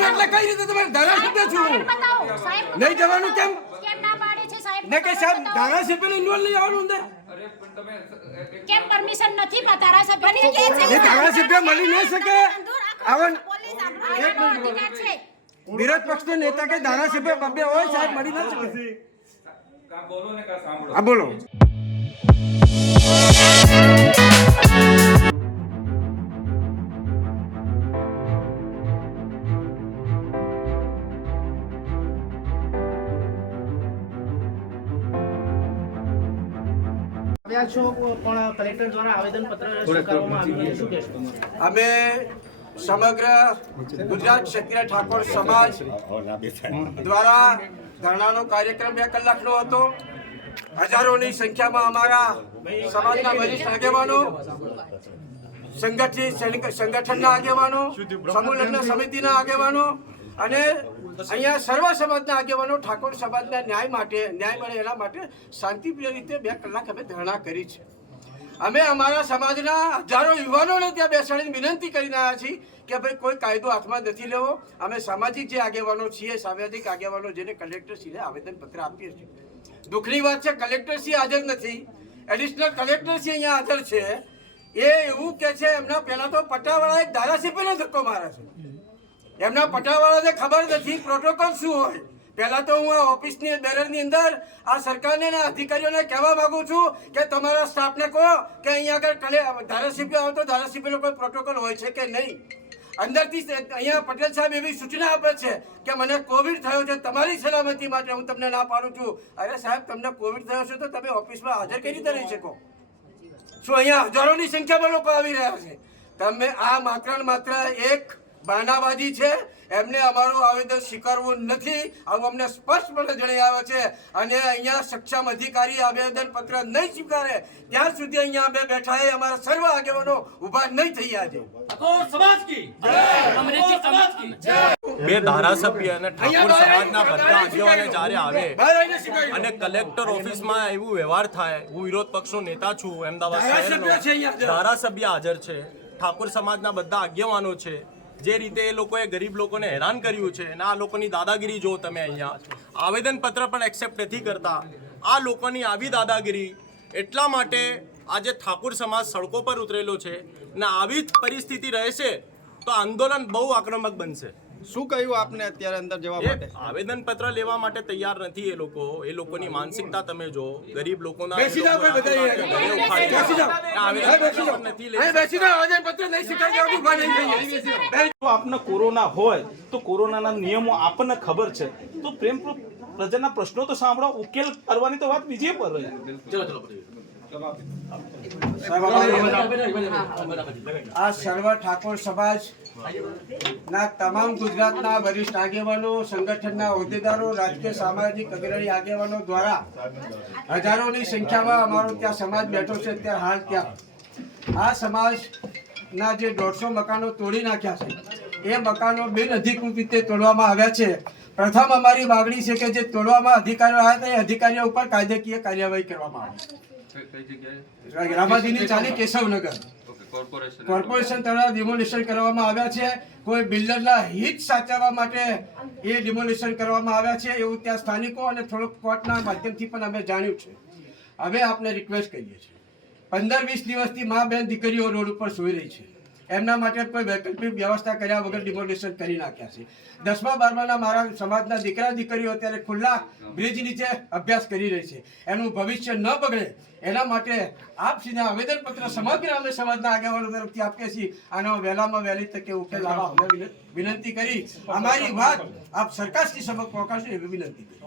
જવાનું એટલે કઈ રીતે તમારે ધારાસભ્ય છું નહીં જવાનું કેમ ને કે સાહેબ ધારાસભ્યને ઇન્વોલ્વ નહીં આવવાનું અંદર કેમ પરમિશન નથી ધારાસભ્યની કે છે એ ધારાસભ્ય મળી ન શકે આવન વિરોધ પક્ષના નેતા કે ધારાસભ્ય બબ્બે હોય સાહેબ મળી ન શકે કા બોલો ને કા સાંભળો હા બોલો છો પણ કલેક્ટર દ્વારા આવેદન પત્ર રજૂ કરવામાં આવ્યું છે. શું કહેશો? અમે સમગ્ર ગુજરાત ક્ષત્રિય ઠાકોર સમાજ દ્વારા ધરણાનો કાર્યક્રમ 2 કલાકનો હતો. હજારોની સંખ્યામાં અમારા સમાજના વરિષ્ઠ આગેવાનો, સંગઠનના આગેવાનો, સમૂહ લગ્ન સમિતિના આગેવાનો અને અહીંયા સર્વ સમાજના આગેવાનો ઠાકોર સમાજના ન્યાય મળે એના માટે શાંતિપ્રિય રીતે 2 કલાક અમે ધરણા કરી છે. અમે અમારા સમાજના હજારો યુવાનોને ત્યાં બેસાડીને વિનંતી કરીને આવ્યા છીએ કે ભાઈ કોઈ કાયદો હાથમાં નથી લેવો. અમે સામાજિક જે આગેવાનો છીએ, સામાજિક આગેવાનો જેને કલેક્ટરશ્રીને આવેદનપત્ર આપીએ છીએ. દુઃખની વાત છે કલેક્ટરશ્રી હાજર નથી. એડિશનલ કલેક્ટરશ્રી અહીંયા હાજર છે. એ એવું કે છે એમના પહેલાં તો પટ્ટાવાળા એક ધારાસભ્યનો ધક્કો મારે છે. એમના પટ્ટાવાળાને ખબર નથી પ્રોટોકોલ શું હોય. પહેલાં તો હું આ ઓફિસની બેરરની અંદર આ સરકારને અધિકારીઓને કહેવા માગું છું કે તમારા સ્ટાફને કહો કે અહીંયા આગળ ધારાસભ્ય આવે તો ધારાસભ્યનો કોઈ પ્રોટોકોલ હોય છે કે નહીં. અંદરથી અહીંયા પટેલ સાહેબ એવી સૂચના આપે છે કે મને કોવિડ થયો છે, તમારી સલામતી માટે હું તમને ના પાડું છું. અરે સાહેબ, તમને કોવિડ થયો છે તો તમે ઓફિસમાં હાજર કઈ રીતે રહી શકો? શું અહીંયા હજારોની સંખ્યામાં લોકો આવી રહ્યા છે? તમે આ માત્ર ને માત્ર એક બહાનાબાજી છે. એમને અમારું આવેદન સ્વીકારવું નથી, આવું અમને સ્પષ્ટપણે જણાવી આવે છે. અને અહીંયા સક્ષમ અધિકારી આવેદન પત્ર નહીં સ્વીકારે ત્યાં સુધી અહીંયા અમે બેઠા એ અમારા સર્વ આગેવાનો ઊભા નહીં થઈ આજે. બે ધારાસભ્ય અને ઠાકોર સમાજના બધા આગેવાનો જ્યારે આવે અને કલેક્ટર ઓફિસમાં એવું વ્યવહાર થાય, હું વિરોધ પક્ષનો નેતા છું, અમદાવાદ શહેરનો ધારાસભ્ય હાજર છે, ઠાકોર સમાજના બધા આગેવાનો છે. જે રીતે એ લોકોએ ગરીબ લોકોને હેરાન કર્યું છે અને આ લોકોની દાદાગીરી જો તમે અહીંયા આવેદનપત્ર પણ એક્સેપ્ટ નથી કરતા. આ લોકોની આવી દાદાગીરી એટલા માટે આજે ઠાકોર સમાજ સડકો પર ઉતરેલો છે ને આવી જ પરિસ્થિતિ રહેશે તો આંદોલન બહુ આક્રમક બનશે. શું કહ્યું આપને અત્યારે અંદર જવા માટે? આવેદનપત્ર લેવા માટે તૈયાર નથી એ લોકોની માનસિકતા તમે જો. ગરીબ લોકોના આપને કોરોના હોય તો કોરોનાના નિયમો આપણને ખબર છે તો પ્રેમ પ્રજાના પ્રશ્નો તો સાંભળો, ઉકેલ કરવાની તો વાત બીજી પર રહી. આ સર્વ ઠાકોર સમાજ ના તમામ ગુજરાતના વરિષ્ઠ આગેવાનો, સંગઠનના હોદ્દેદારો, રાજકીય સામાજિક અગ્રણી આગેવાનો દ્વારા હજારોની સંખ્યામાં અમારો ત્યાં સમાજ બેઠો છે. અત્યારે હાલ ત્યાં આ સમાજના જે 150 મકાનો તોડી નાખ્યા છે એ મકાનો બિનઅધિકૃત રીતે તોડવામાં આવ્યા છે. પ્રથમ અમારી માગણી છે કે જે તોડવામાં અધિકારીઓ આવ્યા હતા એ અધિકારીઓ ઉપર કાયદાકીય કાર્યવાહી કરવામાં આવે. રામાજીની ચાલી કેશવનગર કોર્પોરેશન દ્વારા ડિમોલિશન કરવામાં આવ્યા છે. કોઈ બિલ્ડરના હિત સાચવવા માટે એ ડિમોલિશન કરવામાં આવ્યા છે એવું ત્યાં સ્થાનિકો અને થોડોક કોર્ટના માધ્યમથી પણ અમે જાણ્યું છે. હવે આપને રિક્વેસ્ટ કરીએ છીએ, 15-20 દિવસથી મા બેન દીકરીઓ રોડ ઉપર સૂઈ રહી છે. એમના માટે કોઈ વૈકલ્પિક વ્યવસ્થા કર્યા વગર ડિમોલિશન કરી નાખ્યા છે. 10મા-12માના મારા સમાજના દીકરા દીકરીઓ અત્યારે ખુલ્લા બ્રિજ નીચે અભ્યાસ કરી રહી છે. એનું ભવિષ્ય ન બગડે એના માટે આપ સીધા આવેદનપત્ર સમગ્ર અમે સમાજના આગેવાનો તરફથી આપીએ છીએ. આનો વહેલામાં વહેલી તકે ઉકેલ લાવવા અમે વિનંતી કરી અમારી વાત આપ સરકારશ્રી સમક્ષ પહોંચાડશો એવી વિનંતી કરી.